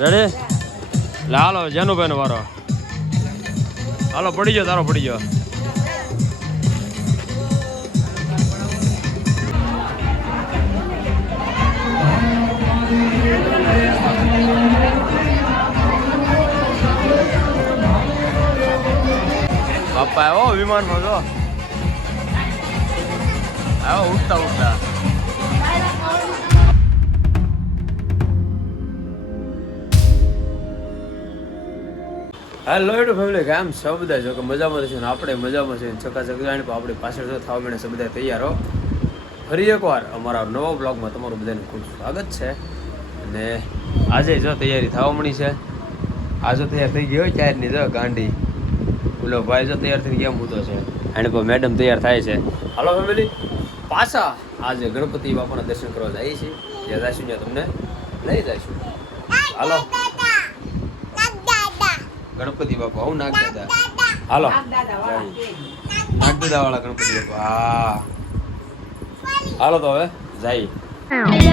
Ready હાલો જેનુભાઈ નો વારો. હાલો, પડી ગયો, તારો પડી ગયો. બાપા આવ્યો વિમાનમાં જો. આવ્યો ઉઠતા ઉઠતા હેલો યુટ્યુબ ફેમિલી કેમ સૌ બધા જો કે મજામાં છે ને આપણે મજામાં છે ચકાચક જાણી પણ આપણી પાછળ જો થવા મળે છે બધા તૈયાર ફરી એકવાર અમારા નવા બ્લોગમાં તમારું બધાનું ખૂબ સ્વાગત છે. અને આજે જો તૈયારી થવા મળી છે. આ તૈયાર થઈ ગયો ચારની જો ગાંડી. ઓલો ભાઈ જો તૈયાર થઈને કેમ મૂતો છે. એને પણ મેડમ તૈયાર થાય છે. હાલો ફેમિલી પાછા આજે ગણપતિ બાપાના દર્શન કરવા જઈએ છીએ જ્યાં જઈશું ત્યાં તમને લઈ જઈશું. હાલો ગણપતિ બાપા હું નાખ દાદા. હાલો. નાખ દાદા વાળા ગણપતિ બાપા હા. હાલો તો હવે જાય.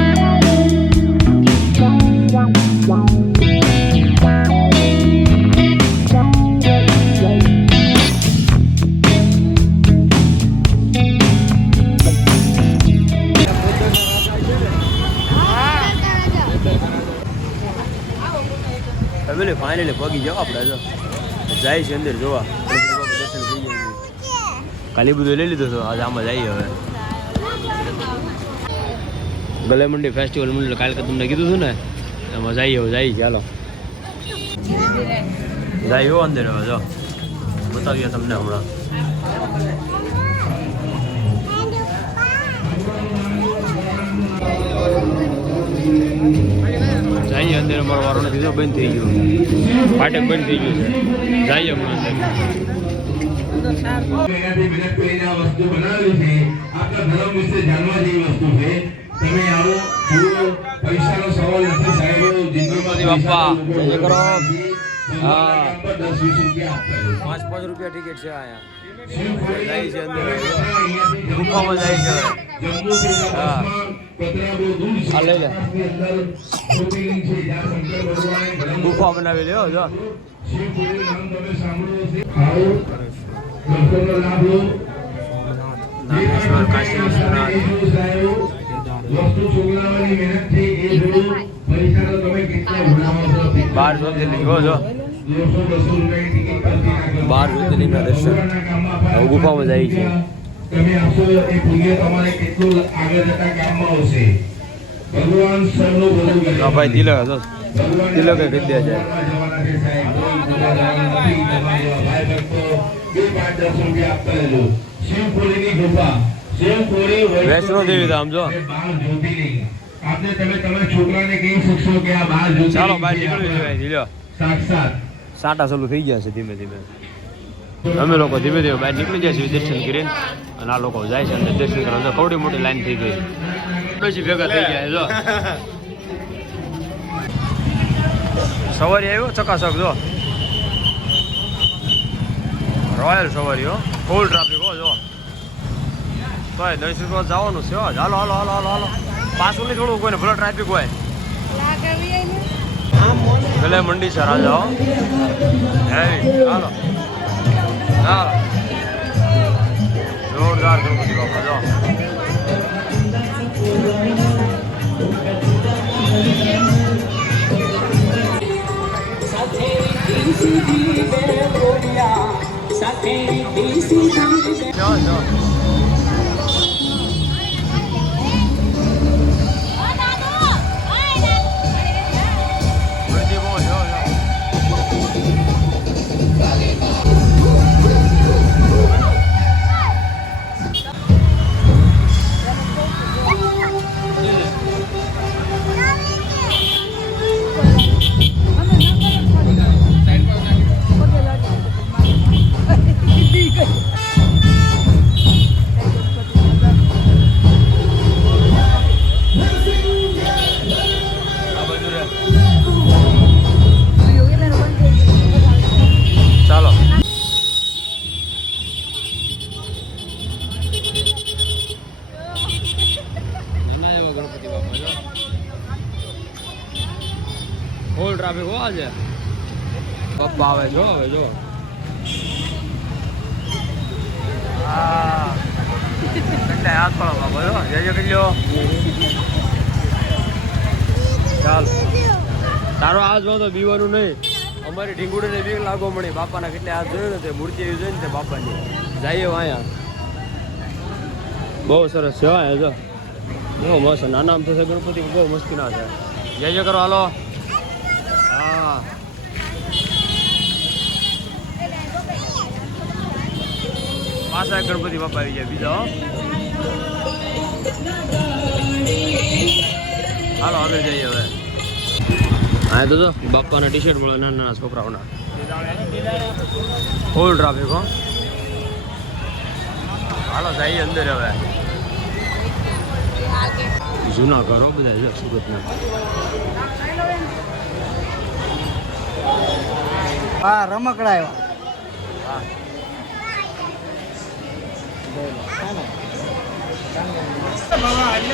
ફેમિલી ફાઇનલી પગી જાવ આપણે જો. જાય છે અંદર જોવા. કાલી બધું લઈ લીધું તો આજે આમાં જઈએ હવે. ગલે મંડી ફેસ્ટિવલ મંડી કાલે તમને કીધું હતું ને? એમાં જઈએ હવે, જઈએ ચાલો જાય હો અંદર હવે, જો. બતાવીએ તમને હમણાં. જઈએ અંદર અમારો વારો નથી જો બંધ થઈ ગયો. ફાટક બંધ થઈ ગયું છે. જઈએ હમણાં અંદર. મહિનાથી મહેનત કરીને આ વસ્તુ બનાવી છે. આપણા ધર્મ વિશે જાણવા જેવી વસ્તુ છે. તમે આવો જુઓ. પૈસાનો સવાલ નથી સાહેબ. બાપા, કરો. હા. પાંચ પાંચ રૂપિયા ટિકિટ છે અહીંયા જાય છે અંદર. ગુફામાં જાય છે હા. છે. આ લઈ લે. છે ગુફા બનાવી લ્યો જો નાગેશ્વર કાશી વિશ્વનાથ વસ્તુ છોકરાઓની મહેનત છે એ જોડો પૈસા તમે કેટલા ભણાવો છો બાર જ્યોતિર્લિંગ હો જો બાર જ્યોતિર્લિંગના દર્શન. ગુફામાં જાય છે. તમે આપશો એ પુણ્ય તમારે કેટલું આગળ જતા કામમાં આવશે. ભગવાન સૌનું ભલું કરે. ભાઈ તિલક હતો તિલકે કહી દે છે. વૈષ્ણો દેવી ધામ જો. આપને તમે તમે છોકરાને કહી શકશો કે આ જ્યોતિર્લિંગ ચાલો બહાર નીકળી જાય. સાક્ષાત. સાટા ચાલુ થઈ ગયા છે ધીમે ધીમે. અમે લોકો ધીમે ધીમે બહાર નીકળી જાય છે દર્શન કરીને અને આ લોકો જાય છે અને દર્શન કરવા. તો કવડી મોટી લાઈન થઈ ગઈ. પછી ભેગા થઈ ગયા, જો. સવારી આવ્યો ચકાચક જો. રોયલ સવારી, હો. ફૂલ ટ્રાફિક હો, જો. તોય દર્શન કરવા જવાનું છે. હાલો હાલો હાલો હાલો હાલો. પાછું નહીં થોડું કોઈને ભલે ટ્રાફિક હોય. ગલે મંડી છે રાજા હો. હેવી હાલો. હાલો. જોરદાર ગણપતિ બાપા જો જો જો જો, હવે જો. હા હાથ પડો બાબા જો જજો કેટલો ચાલ. તારો હાથ જો તો બીવાનું નહીં. અમારી ઢીંગુડીને બીક લાગો મળી. બાપાના કેટલે હાથ જોયું ને તે મૂર્તિ એવી જોઈ ને તે બાપાની. જઈએ અહીંયા. બહુ સરસ હા જો. બહુ મસ્ત. નાના આમ થશે ગણપતિ, બહુ મસ્તી ના છે જય જય કરો, હાલો. પાછા ગણપતિ બાપા આવી જાય. બીજા હાલો હાલો જઈએ હવે. હા તો જો બાપાના ટી શર્ટ મળે નાના નાના છોકરાઓના. ફૂલ ટ્રાફિક હો. હાલો જઈએ અંદર હવે. જૂના ઘરો બધા છે સુરતના. હા રમકડા આવ્યા. હા.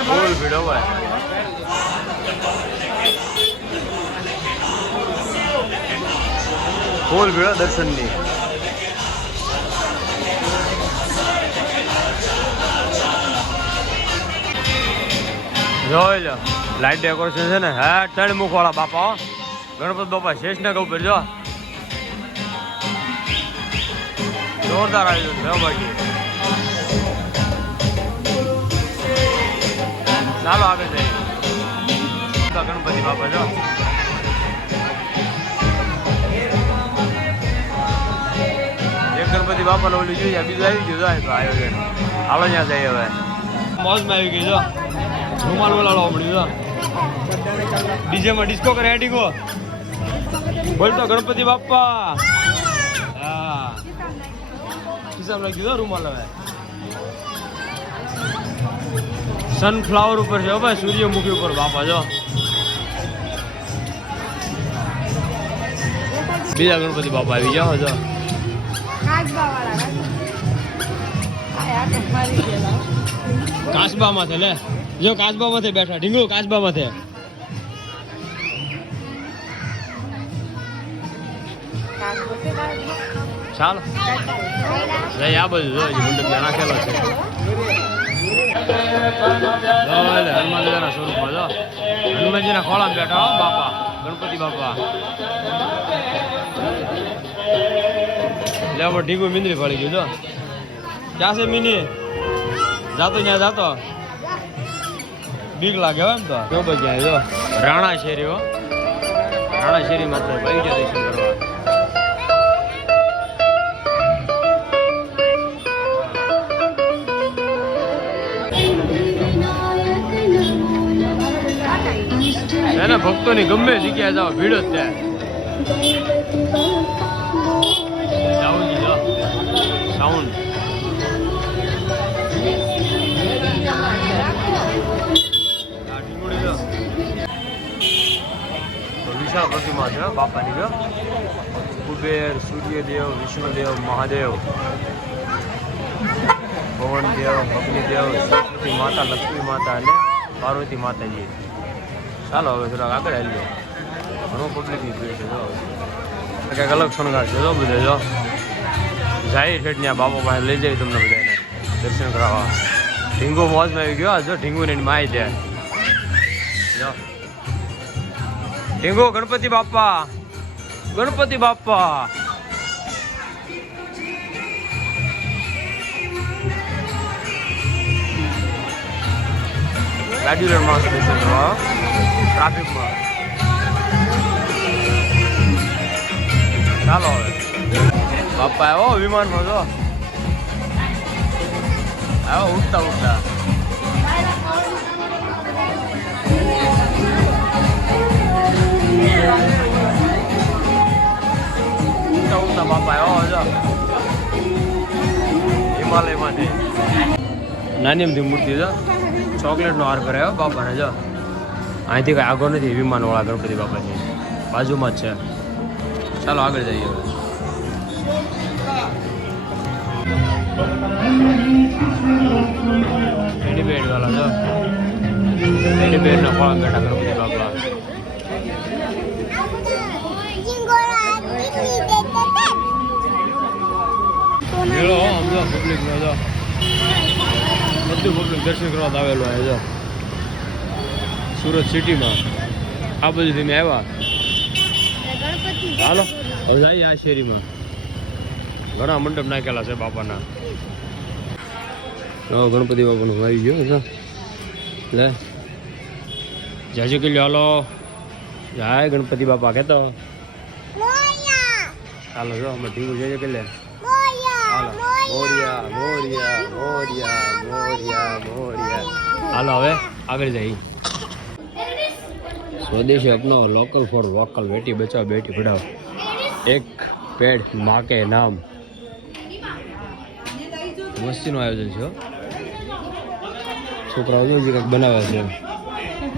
ફૂલ ભીડ હોય ફૂલ ભીડ દર્શનની. જોઈ લો લાઈટ ડેકોરેશન છે ને, હે ત્રણ મુખવાળા બાપા. ગણપત બાપા શેષ ને કહું જો. જોરદાર છે હો બાકી ચાલો જઈએ તો ગણપતિ બાપા, જો. એક ગણપતિ બાપા નો ઓલું જોઈએ, બીજું આવી ગયું, જો તો આયોજન હાલો ત્યાં જઈએ હવે. મોજમાં આવી ગઈ, જો. રૂમાલ બોલાડો મળ્યું, જો. ડીજેમાં ડિસ્કો કરે હેડિંગો બોલતો ગણપતિ બાપા. હા. ખિસ્સામાં લાગી ગયો રૂમાલ હવે? સનફ્લાવર ઉપર છે ભાઈ, સૂર્યમુખી ઉપર. બાપા જો બીજા ગણપતિ બાપા આવી જાઓ. જો કાસબા માથે લે. જો કાસબા માથે બેઠા. ઢીંગલો કાસબા માથે ચાલો. આ બધું જો મંડપ નાખેલો છે. હનુમાનજીના સ્વરૂપમાં જો. હનુમાનજીના ખોળા બેઠા હો બાપા ગણપતિ બાપા. લે આપણે ઢીંગુ મીંદરી ફળી ગયું જો. ક્યાં છે મિની જાતો ત્યાં જાતો? બીક લાગે એમ તો. જો બજ્યા જો. રાણા શેરી હો. રાણા શેરી માત્ર ભાઈ ગયા દર્શન કરવા. એના ભક્તોની ગમે જગ્યાએ જાઓ, ભીડ જ ત્યાં સાઉન્ડ છે, બાપાની કુબેર, સૂર્યદેવ, વિષ્ણુદેવ, મહાદેવ. પવનદેવ અગ્નિદેવ સરસ્વતી માતા, લક્ષ્મી માતા અને પાર્વતી માતાજી. ચાલો, હવે થોડાક આગળ હાલ્યો ઘણો પબ્લિક ભીડ છે, જો. કંઈક અલગ શણગાર છે, જો, બધે, જો. જાય છે ત્યાં બાપા પાસે, લઈ જાય તમને બધાને. દર્શન કરાવવા. ઢીંગો મોજમાં આવી ગયો જો ઢીંગુ ને માય છે. જો. ઢીંગો, ગણપતિ બાપા. ગણપતિ બાપા. ગાડી માણસ કરવા ટ્રાફિકમાં. ચાલો હવે. બાપા આવ્યો વિમાનમાં જો. આવ્યો ઉઠતા ઉઠતા ઉઠતા ઉઠતા બાપા આવ્યો જો. હિમાલયમાંથી નાની મૂર્તિ, જો. ચોકલેટનો હાર કરાયો. બાપાને જો. અહીંથી કાંઈ આગળ નથી, વિમાનવાળા ગણપતિ બાપાની. બાજુમાં જ છે. ચાલો આગળ જઈએ. રેડીમેડ વાળા જો. રેડીમેડના ફોળા બેઠા ગણપતિ બાપા. મેળો જો પબ્લિક નો બધું પબ્લિક દર્શન કરવા આવેલો જો. સુરત સિટીમાં. આ બધું તમે આવ્યા. હાલો હવે જઈએ આ શેરીમાં. ઘણા મંડપ નાખેલા છે બાપાના. નવો ગણપતિ બાપાનું આવી ગયો લે. જાજુ કે હાલો. જાય ગણપતિ બાપા કહેતો હાલો જો અમે ઢીંગું જઈએ કે લે હાલો. મોરિયા મોરિયા મોરિયા મોરિયા મોરિયા. હાલો હવે આગળ જઈ સ્વદેશી અપનો local for vocal Beti Bachao Beti Padhao એક પેડમાં કે નામ. મસ્તીનું આયોજન છે છોકરાઓ જે કંઈક બનાવે છે.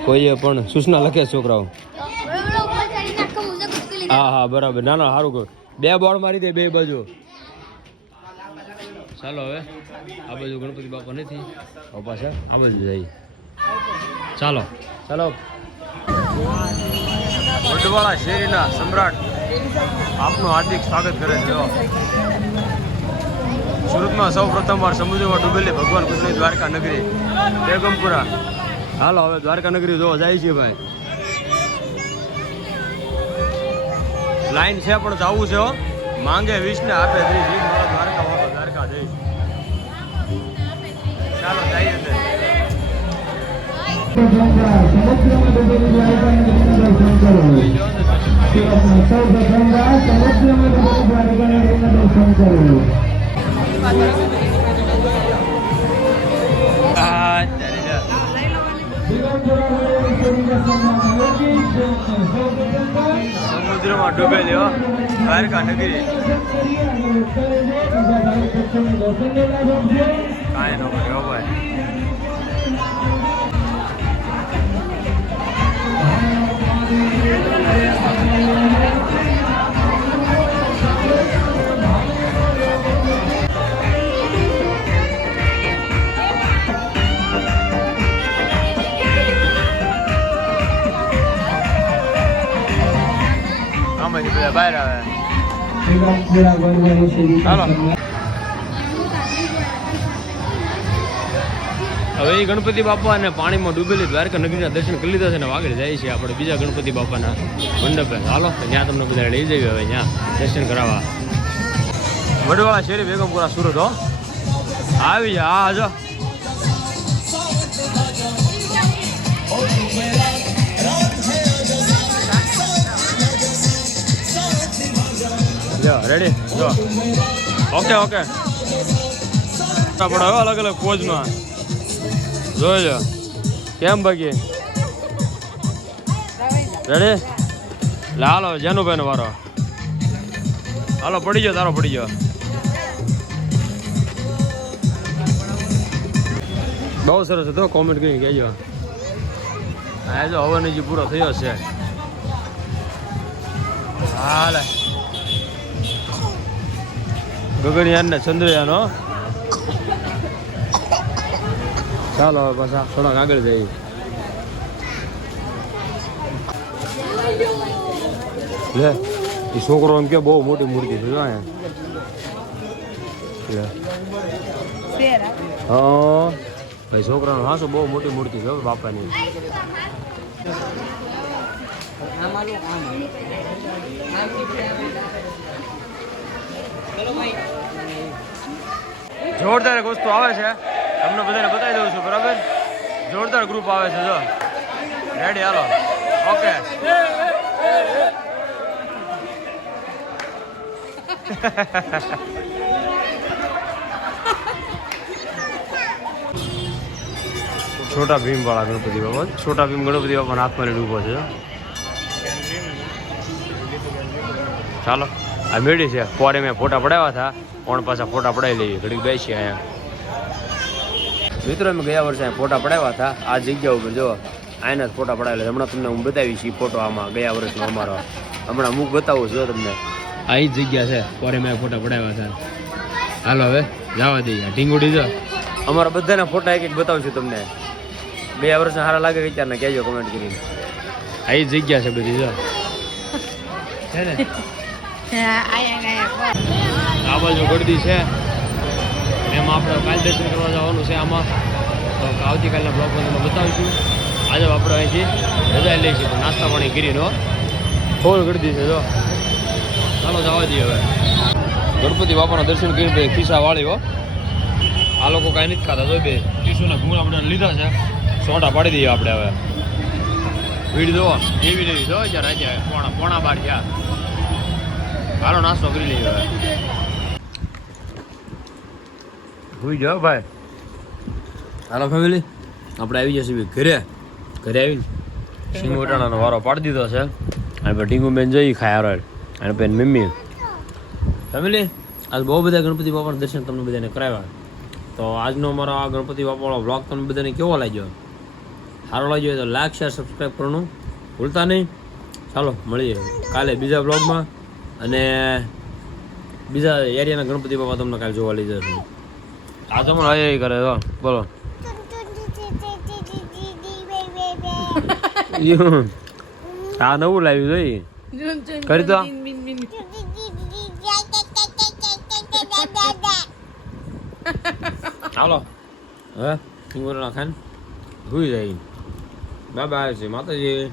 કોઈએ પણ સૂચના લખે છોકરાઓ. હા હા બરાબર. ના ના સારું કહું. બે બોર્ડ મારી દે બે બાજુ. ચાલો હવે આ બાજુ ગણપતિ બાપા નથી પાછા આ બાજુ જઈએ ચાલો ચાલો વડવાળા શેરીના સમ્રાટ આપનું હાર્દિક સ્વાગત કરે છે જો. સુરતમાં સૌ પ્રથમવાર સમુદ્રમાં ડૂબેલી ભગવાન કૃષ્ણની દ્વારકા નગરી બેગમપુરા હાલો હવે દ્વારકા નગરી જોવા જાય છે ભાઈ લાઈન છે પણ જવું છે માંગે વીસ ને આપે ત્રીસ દ્વારકા દ્વારકા જઈશ ચાલો જઈએ સમુદ્રમાં ડૂબેલી હો. દ્વારકા નગરી. કાંઈ ન કરે હો ભાઈ આમાંથી બધા બહાર આવે હાલો હવે એ ગણપતિ બાપા અને પાણીમાં ડૂબેલી દ્વારકા નગરીના દર્શન કરી લીધા છે અને આગળ જાય છે આપણે બીજા ગણપતિ બાપાના મંડપે. હાલો ત્યાં તમને બધા લઈ જઈએ હવે ત્યાં દર્શન કરાવવા. વડવાળા શેરી બેગમપુરા સુરત, હો. આવી જા હા જો. રેડી જો. ઓકે ઓકે પડે અલગ અલગ પોઝમાં. જોઈ લો કેમ બાકી? રેડી લાલો જેનુભાઈ નો વારો. હાલો, પડી ગયો, તારો પડી ગયો. બહુ સરસ હતો કોમેન્ટ કરી કહેજો. હા જો હવાનો જે પૂરો થયો છે. હાલે. ગગનયાન ને ચંદ્રયાન ચાલો હવે પાછા થોડાક આગળ જઈએ. લે એ છોકરો એમ કે બહુ મોટી મૂર્તિ છે, જો હા, ભાઈ છોકરાનો હાસો બહુ મોટી મૂર્તિ છે બાપાની. જોરદાર એક વસ્તુ આવે છે. તમને બધાને બતાવી દઉં છું, બરાબર? જોરદાર ગ્રુપ આવે છે, જો. રેડી હાલો. ઓકે છોટા ભીમ વાળા ગણપતિ બાબા. છોટા ભીમ ગણપતિ બાપાના હાથમાં લઈને ઊભો છે ચાલો. આ મેળી છે. પોરે મેં ફોટા પડાવ્યા હતા. પણ પાછા ફોટા પડાવી લઈએ. ઘડીક બેસીએ અહીંયા. મિત્રો મેં ગયા વર્ષે ફોટા પડાવ્યા હતા. આ જગ્યા ઉપર જો આના જ ફોટા પડાવેલા હમણાં તમને હું બતાવીશ એ ફોટો આમાં ગયા વર્ષનો અમારો. હમણાં હું બતાવું છું તમને. આ જ જગ્યા છે પોરે મેં ફોટા પડાવ્યા હતા. હાલો હવે જવા દઈએ. ઢીંગુડી જો. અમારા બધાના ફોટા એક એક બતાવું છું તમને. બે વર્ષના સારા લાગે વિચારને કહેજો કમેન્ટ કરીને. આ જ જગ્યા છે બધી જો. છે ને? આ બાજુ ગરદી છે. એમાં આપણે કાલ દર્શન કરવા જવાનું છે આમાં. તો આવતીકાલના બ્લોગમાં તમને બતાવીશું. આજે આપણે અહીંથી રજા લઈશું છીએ નાસ્તા પાણી ગીરીનો. ફોન કરી દીધો જો. ચાલો જવા દઈએ હવે. ગણપતિ બાપાના દર્શન કરી પછી ખિસ્સા વાળી હો. આ લોકો કાંઈ નથી ખાતા, જોઈ બે. ટીસુના ગુણ આપણે લીધા છે. સોટા પાડી દઈએ આપણે હવે. ભીડ જો એવી લેવી જો આજે પોણા પોણા બાર થયા. હાલો નાસ્તો કરી લઈએ હવે. ભૂઈ જાઓ ભાઈ. હાલો ફેમિલી આપણે આવી જશે ઘરે. ઘરે આવીને સિંગ વટાણાનો વારો પાડી દીધો છે. અને પછી ટીંગુબેન જઈ ખાય હારો અને પેન મમ્મી. ફેમિલી આજ બહુ બધા ગણપતિ બાપાના દર્શન તમને બધાને કરાવ્યા. તો આજનો અમારો આ ગણપતિ બાપાનો બ્લોગ તમને બધાને કેવો લાગ્યો? સારો લાગ્યો તો લાઈક શેર સબસ્ક્રાઈબ કરવાનું ભૂલતા નહીં. ચાલો, મળીએ કાલે બીજા બ્લોગમાં અને બીજા એરિયાના ગણપતિ બાપા તમને કાલે જોવા લઈ જશે. આ તમારે એ કરે તો બોલો. આ નવું લાવ્યું જોઈ કરી તો હાલો. હવે સિંગોરના ખાન ભૂઈ જાય. બાબા આવે છે, માતાજી.